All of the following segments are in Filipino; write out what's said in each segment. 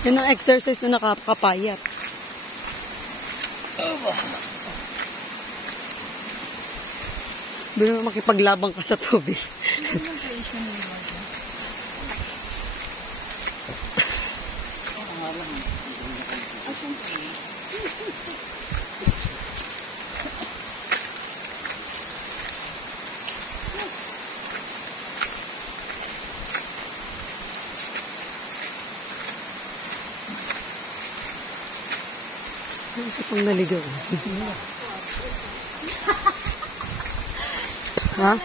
Yan ang exercise na nakakapayat. Doon naman makipaglabang ka sa tubig. Isa pang naligaw. Ha?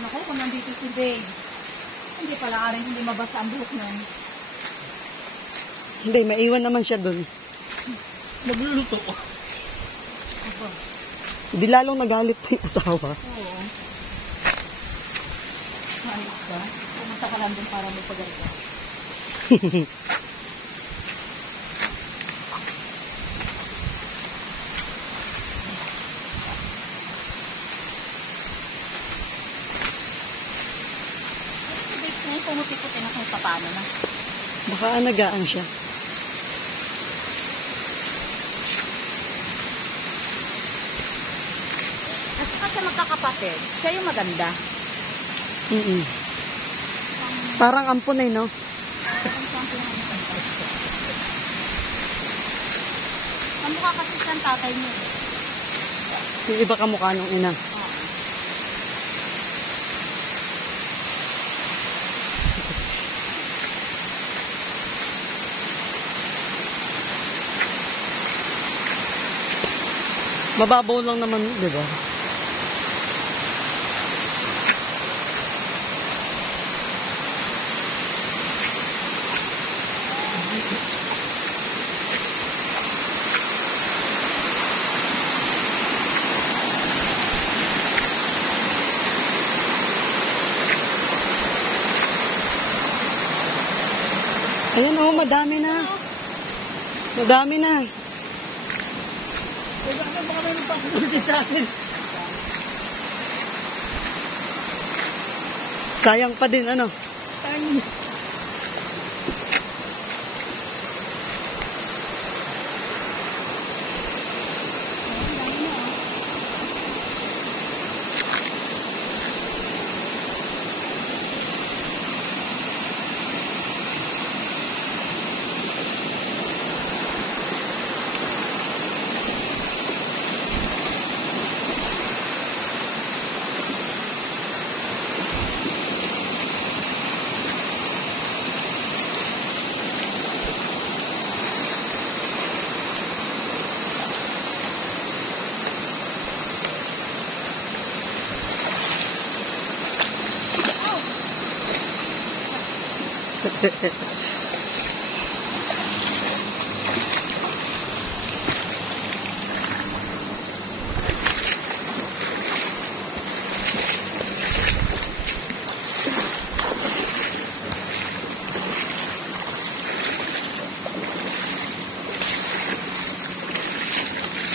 Naku, kung nandito si Dave, hindi pala rin hindi mabasa ang buhok nun. Hindi, maiwan naman siya doon. Nagluluto ko. Hindi lalong nagalit yung asawa. Oo. Ayos ba? Pumunta ka lang din para may pagalitan. Si Dave ngayon pumuti-puti na kung paano na. Baka anagaan siya. At saka sa magkakapatid, siya yung maganda. Parang ampun eh, no? Ang mukha kasi siyang tatay niya. Yung iba kamukha nung ina. Mababaw lang naman, di ba? Ayan oh, madami na. Madami na. Sayang pa din, ano?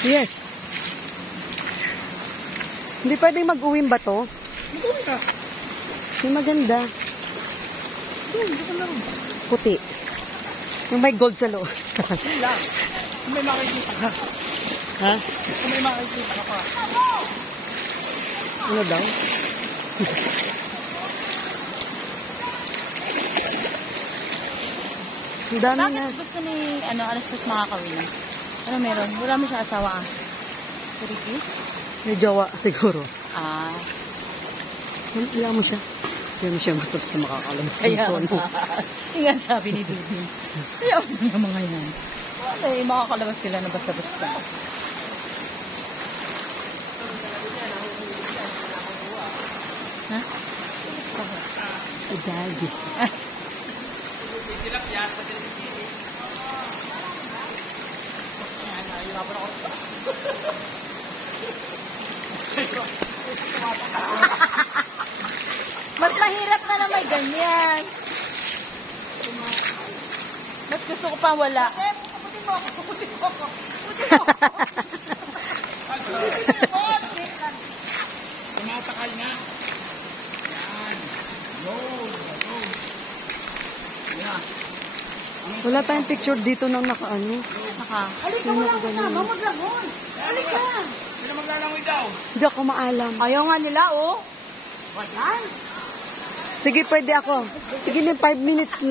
Yes. Hindi pwedeng mag-uwing ba to? Mag-uwi ka. Yung maganda. Hindi ka lang. Puti. Yung may gold sa loob. Hindi lang. Kung may makikita ka. Ha? Kung may makikita ka pa. Ano daw? Ang dami na. Bakit gusto ni Alastas makakawin na? Ano meron? Wala mo siya asawa ah. Ricky? May jowa siguro. Ah. Wala mo siya. Kaya mo siya basta makakalabas. Kaya yung nga sabi ni Didi. Kaya yung mga yan. Wala eh, makakalabas sila na basta-basta. Ha? Ay, daddy. Mas mahirap na may ganyan. Mas gusto ko pa wala. Tumatakal na. Yan. Load. Yan. Wala tayong picture dito ng nakaano. Naka. Halika mo lang kasama, maglangon. Halika. Sino maglalangoy daw? Hindi ako maalam. Ayaw nga nila, oh. Sige, pwede ako. Sige na 5 minutes lang.